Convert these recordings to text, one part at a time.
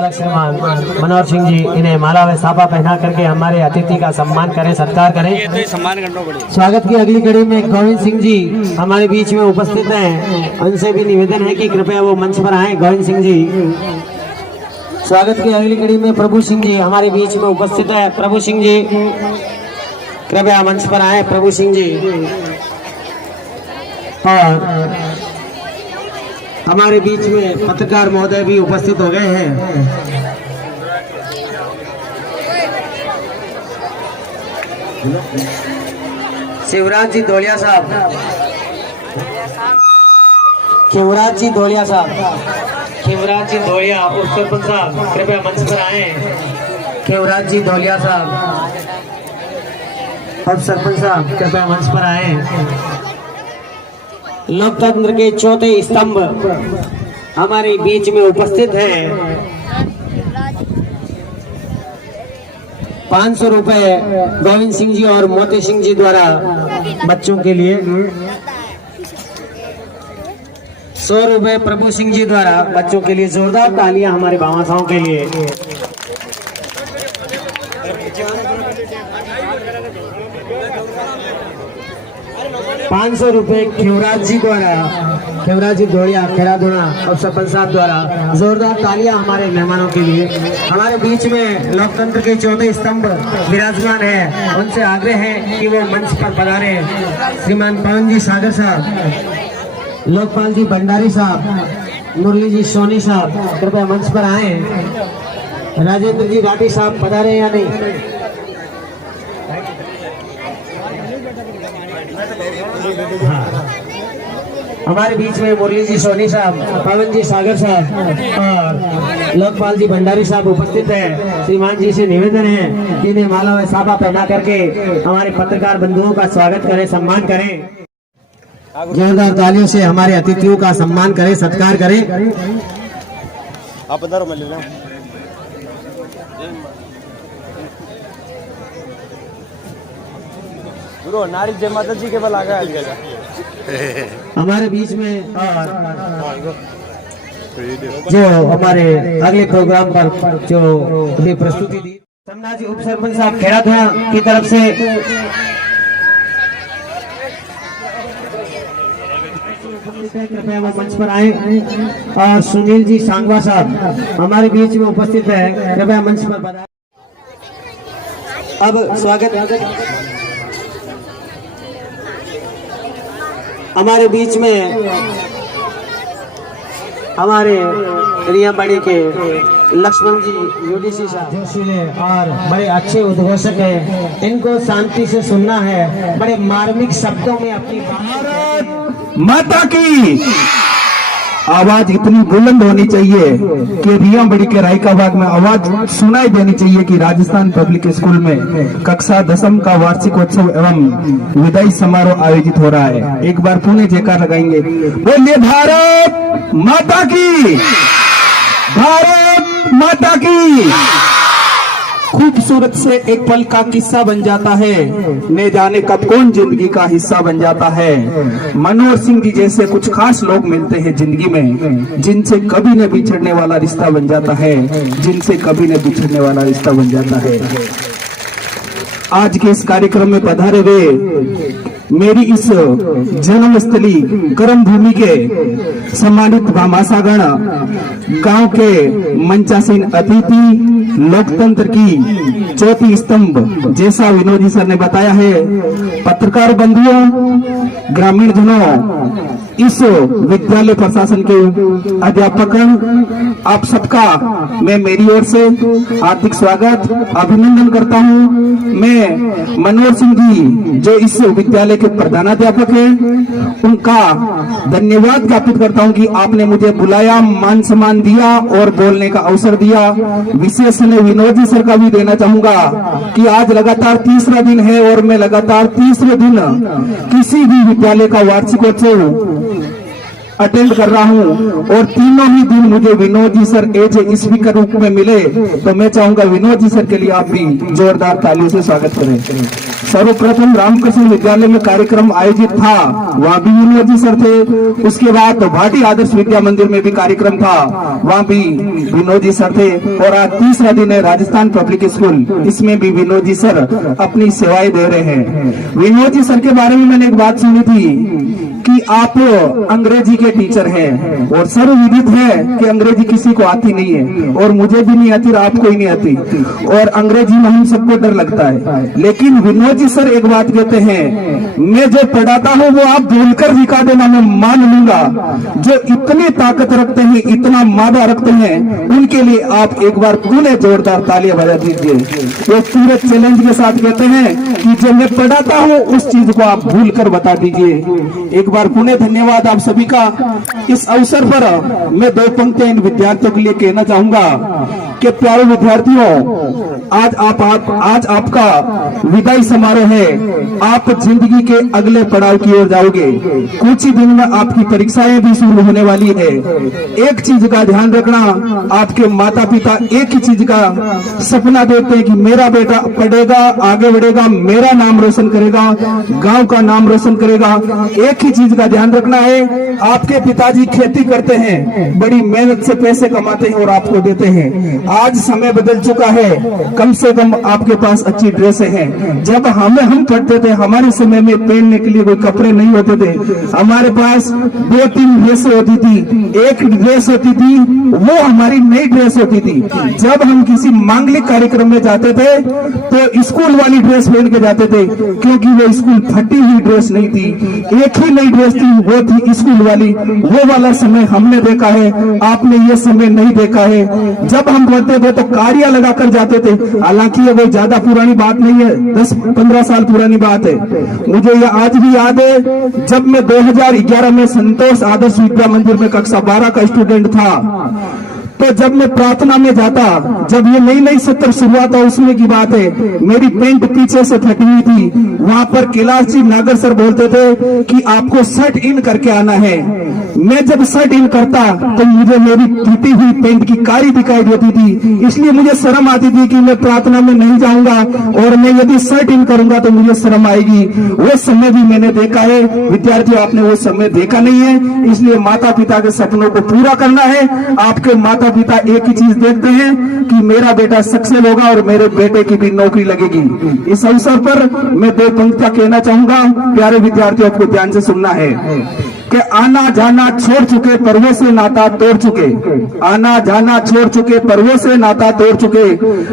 संचालक श्रीमान मनोहर सिंह जी इन्हें माला व साफा पहना करके हमारे अतिथि का सम्मान करें, सत्कार करें। स्वागत की अगली कड़ी में गोविंद सिंह जी हमारे बीच में उपस्थित हैं, उनसे भी निवेदन है कि कृपया वो मंच पर आए। गोविंद सिंह जी, स्वागत की अगली कड़ी में प्रभु सिंह जी हमारे बीच में उपस्थित है। प्रभु सिंह जी कृपया मंच पर आए। प्रभु सिंह जी और हमारे बीच में पत्रकार महोदय भी उपस्थित हो गए हैं। शिवराज जी धोलिया साहब, शिवराज जी धोलिया साहब, शिवराज जी धोलिया उप सरपंच साहब कृपया मंच पर आए। शिवराज जी धोलिया साहब उप सरपंच साहब कृपया मंच पर आए। लोकतंत्र के चौथे स्तंभ हमारे बीच में उपस्थित हैं। 500 रुपए गोविंद सिंह जी और मोती सिंह जी द्वारा बच्चों के लिए, 100 रुपए प्रभु सिंह जी द्वारा बच्चों के लिए। जोरदार तालियां हमारे भामाशाहों के लिए। 500 रुपए खिवराज जी द्वारा, खिवराज जी धोड़िया खेराधुना और सरपंच साहब द्वारा। जोरदार तालियां हमारे मेहमानों के लिए। हमारे बीच में लोकतंत्र के चौथे स्तंभ विराजमान है, उनसे आग्रह है कि वो मंच पर पधारे। श्रीमान पवन जी सागर साहब, लोकपाल जी भंडारी साहब, मुरली जी सोनी साहब कृपया मंच पर आए। राजेंद्र जी राठी साहब पधारे या नहीं? हाँ। हमारे बीच में मुरली जी सोनी साहब, पवन जी सागर साहब और लोकपाल जी भंडारी साहब उपस्थित है। श्रीमान जी से निवेदन है कि इन्हें माला व साफा पहना करके हमारे पत्रकार बंधुओं का स्वागत करें, सम्मान करें। जोरदार तालियों से हमारे अतिथियों का सम्मान करें, सत्कार करें। आप इधर मिल लेना। गुरु नारी जय माता जी के बल आ गया हमारे बीच में। जो हमारे अगले प्रोग्राम पर जो अभी प्रस्तुति दी, समना जी उप सरपंच साहब खेराधुना की तरफ से कृपया वो मंच पर आए। और सुनील जी सांगवा साहब हमारे बीच में उपस्थित है, कृपया मंच पर पधारें। अब स्वागत हमारे बीच में हमारे रियाबाड़ी के लक्ष्मण जी यूडीसी साहब जोशीले और बड़े अच्छे उद्घोषक हैं। इनको शांति से सुनना है, बड़े मार्मिक शब्दों में अपनी भारत माता की आवाज इतनी बुलंद होनी चाहिए कि रियाबाड़ी के रायका बाग में आवाज सुनाई देनी चाहिए कि राजस्थान पब्लिक स्कूल में कक्षा 10वीं का वार्षिकोत्सव एवं विदाई समारोह आयोजित हो रहा है। एक बार पुणे जयकार लगाएंगे, बोलिए भारत माता की, भारत माता की। खूबसूरत से एक पल का किस्सा बन जाता है, न जाने कब कौन जिंदगी का हिस्सा बन जाता है। मनोहर सिंह जी जैसे कुछ खास लोग मिलते हैं जिंदगी में, जिनसे कभी न बिछड़ने वाला रिश्ता बन जाता है, जिनसे कभी न बिछड़ने वाला रिश्ता बन जाता है। आज के इस कार्यक्रम में पधारे हुए मेरी इस जन्मस्थली कर्म भूमि के सम्मानित भामाशागण, गांव के मंचासीन अतिथि, लोकतंत्र की चौथी स्तंभ जैसा विनोद जी सर ने बताया है, पत्रकार बंधुओं, ग्रामीण जनों, इस विद्यालय प्रशासन के अध्यापकगण, आप सबका मैं मेरी ओर से हार्दिक स्वागत अभिनंदन करता हूं। मैं मनोहर सिंह जी जो इस विद्यालय के प्रधानाध्यापक हैं, उनका धन्यवाद ज्ञापित करता हूं कि आपने मुझे बुलाया, मान सम्मान दिया और बोलने का अवसर दिया। विशेष में विनोद जी सर का भी देना चाहूंगा कि आज लगातार तीसरा दिन है और मैं लगातार तीसरे दिन किसी भी विद्यालय का वार्षिकोत्सव अटेंड कर रहा हूं और तीनों ही दिन मुझे Vinod ji sir as a speaker रूप में मिले, तो मैं चाहूंगा विनोद जी सर के लिए आप भी जोरदार तालियों से स्वागत करें। सर्वप्रथम रामकृष्ण विद्यालय में कार्यक्रम आयोजित था, वहाँ भी विनोद जी सर थे। उसके बाद भाटी आदर्श विद्या मंदिर में भी कार्यक्रम था, वहाँ भी विनोद जी सर थे। और आज तीसरा दिन है राजस्थान पब्लिक स्कूल, इसमें भी विनोद जी सर अपनी सेवाएं दे रहे हैं। विनोद जी सर के बारे में मैंने एक बात सुनी थी कि आप अंग्रेजी के टीचर हैं, और सर्वविदित है कि अंग्रेजी किसी को आती नहीं है, और मुझे भी नहीं आती और आपको ही नहीं आती, और अंग्रेजी में हम सबको डर लगता है। लेकिन विनोद जी सर एक बात कहते हैं, मैं जो पढ़ाता हूँ वो आप बोलकर दिखा देना, मैं मान लूंगा। जो इतनी ताकत रखते हैं, इतना मादा रखते हैं, उनके लिए आप एक बार पुनः जोरदार तालियां बजा दीजिए। वो पूरे चैलेंज के साथ कहते हैं कि जो मैं पढ़ाता हूँ उस चीज को आप भूल कर बता दीजिए। एक बार पुनः धन्यवाद आप सभी का। इस अवसर पर मैं दो पंक्तियां इन विद्यार्थियों के लिए कहना चाहूंगा कि प्यारे विद्यार्थियों, आज आपका विदाई समारोह है। आप जिंदगी के अगले पड़ाव की ओर जाओगे। कुछ ही दिन में आपकी परीक्षाएं भी शुरू होने वाली है। एक चीज का ध्यान रखना, आपके माता पिता एक ही चीज का सपना देखते हैं कि मेरा बेटा पढ़ेगा, आगे बढ़ेगा, मेरा नाम रोशन करेगा, गांव का नाम रोशन करेगा। एक ही चीज का ध्यान रखना है, आपके पिताजी खेती करते हैं, बड़ी मेहनत से पैसे कमाते हैं और आपको देते हैं। आज समय बदल चुका है, कम से कम आपके पास अच्छी ड्रेसें हैं। जब हम पढ़ते थे, हमारे समय में पहनने के लिए कोई कपड़े नहीं होते थे। हमारे पास 2-3 ड्रेसें होती थी। एक ड्रेस होती थी वो हमारी नई ड्रेस होती थी। जब हम किसी मांगलिक कार्यक्रम में जाते थे तो स्कूल वाली ड्रेस पहन के जाते थे, क्योंकि वो स्कूल फटी हुई ड्रेस नहीं थी, एक ही नई ड्रेस थी, वो थी स्कूल वाली। वो वाला समय हमने देखा है, आपने ये समय नहीं देखा है। जब हम पढ़ते थे तो कारिया लगाकर जाते थे, हालांकि ये कोई ज्यादा पुरानी बात नहीं है, 10-15 साल पुरानी बात है। मुझे ये आज भी याद है, जब मैं 2011 में संतोष आदर्श विद्या मंदिर में कक्षा 12 का स्टूडेंट था, तो जब मैं प्रार्थना में जाता, जब ये नई सत्र शुरुआत हुआ उसमें की बात है, मेरी पैंट पीछे से फटी हुई थी। वहां पर कैलाश जी नागर सर बोलते थे कि आपको शर्ट इन करके आना है। मैं जब शर्ट इन करता तो मुझे मेरी टूटी हुई पैंट की कारी दिखाई देती थी, इसलिए मुझे शर्म आती थी कि मैं प्रार्थना में नहीं जाऊंगा, और मैं यदि शर्ट इन करूंगा तो मुझे शर्म आएगी। वो समय भी मैंने देखा है। विद्यार्थियों, आपने वो समय देखा नहीं है, इसलिए माता पिता के सपनों को पूरा करना है। आपके माता पिता एक ही चीज देखते हैं कि मेरा बेटा सक्सेस होगा और मेरे बेटे की भी नौकरी लगेगी। इस अवसर पर मैं दो पंक्तियां कहना चाहूंगा, प्यारे विद्यार्थियों, आपको ध्यान से सुनना है कि आना जाना छोड़ चुके, पर्वों से नाता तोड़ चुके। आना जाना छोड़ चुके, पर्वों से नाता तोड़ चुके,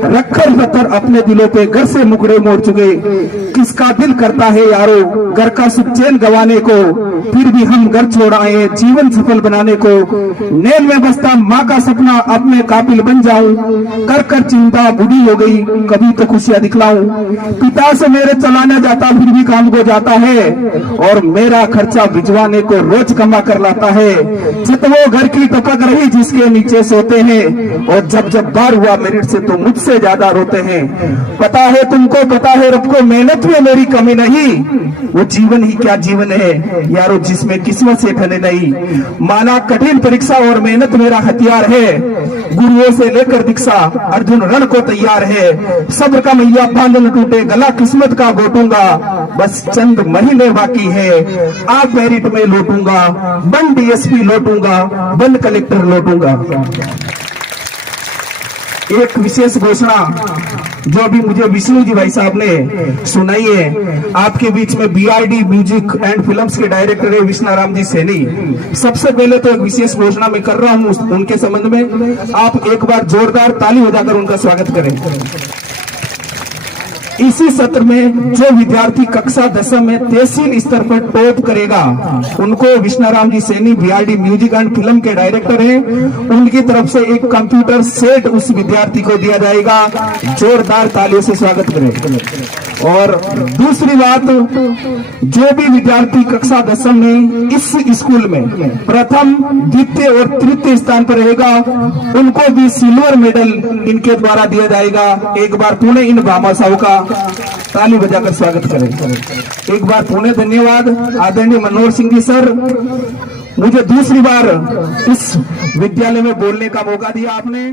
रखकर पत्थर अपने दिलों पे, घर से मुकड़े मोड़ चुके। किसका दिल करता है यारो घर का सुख चैन गवाने को, फिर भी हम घर छोड़ आए जीवन सफल बनाने को। नैन में बसता माँ का सपना, अब मैं काबिल बन जाऊं, कर कर चिंता बूढ़ी हो गई, कभी तो खुशियां दिखलाऊं। पिता से मेरे चलाना जाता, फिर भी काम को जाता है, और मेरा खर्चा भिजवाने को रोज कमा कर लाता है। चित वो घर की टपक रही जिसके नीचे सोते हैं, और जब जब बार हुआ मेरिट से तो मुझसे ज्यादा रोते हैं। पता है तुमको, पता है रब को, मेहनत में मेरी कमी नहीं। वो जीवन ही क्या जीवन है यारो जिसमें किस्मत से ठने नहीं। माना कठिन परीक्षा और मेहनत मेरा हथियार है, गुरुओं से लेकर दीक्षा अर्जुन रण को तैयार है। सब्र का मैया बांध न टूटे, गला किस्मत का घोटूंगा, बस चंद महीने बाकी है, आप मेरिट में लौटूंगा, बन डीएसपी लौटूंगा, बन कलेक्टर लौटूंगा। एक विशेष घोषणा जो अभी मुझे विष्णु जी भाई साहब ने सुनाई है, आपके बीच में बीआरडी म्यूजिक एंड फिल्म्स के डायरेक्टर है विष्णाराम जी सैनी। सबसे पहले तो एक विशेष घोषणा मैं कर रहा हूं उनके संबंध में, आप एक बार जोरदार ताली बजाकर उनका स्वागत करें। इसी सत्र में जो विद्यार्थी कक्षा 10 में तहसील स्तर पर टॉप करेगा, उनको Vishnaram ji Saini BRD music and film के डायरेक्टर हैं, उनकी तरफ से एक कंप्यूटर सेट उस विद्यार्थी को दिया जाएगा। जोरदार तालियों से स्वागत करें। और दूसरी बात, जो भी विद्यार्थी कक्षा 10 में इस स्कूल में प्रथम, द्वितीय और तृतीय स्थान पर रहेगा, उनको भी सिल्वर मेडल इनके द्वारा दिया जाएगा। एक बार पुणे इन भामाशाहों का ताली बजाकर स्वागत करें। एक बार पुणे धन्यवाद आदरणीय मनोहर सिंह जी सर, मुझे दूसरी बार इस विद्यालय में बोलने का मौका दिया आपने।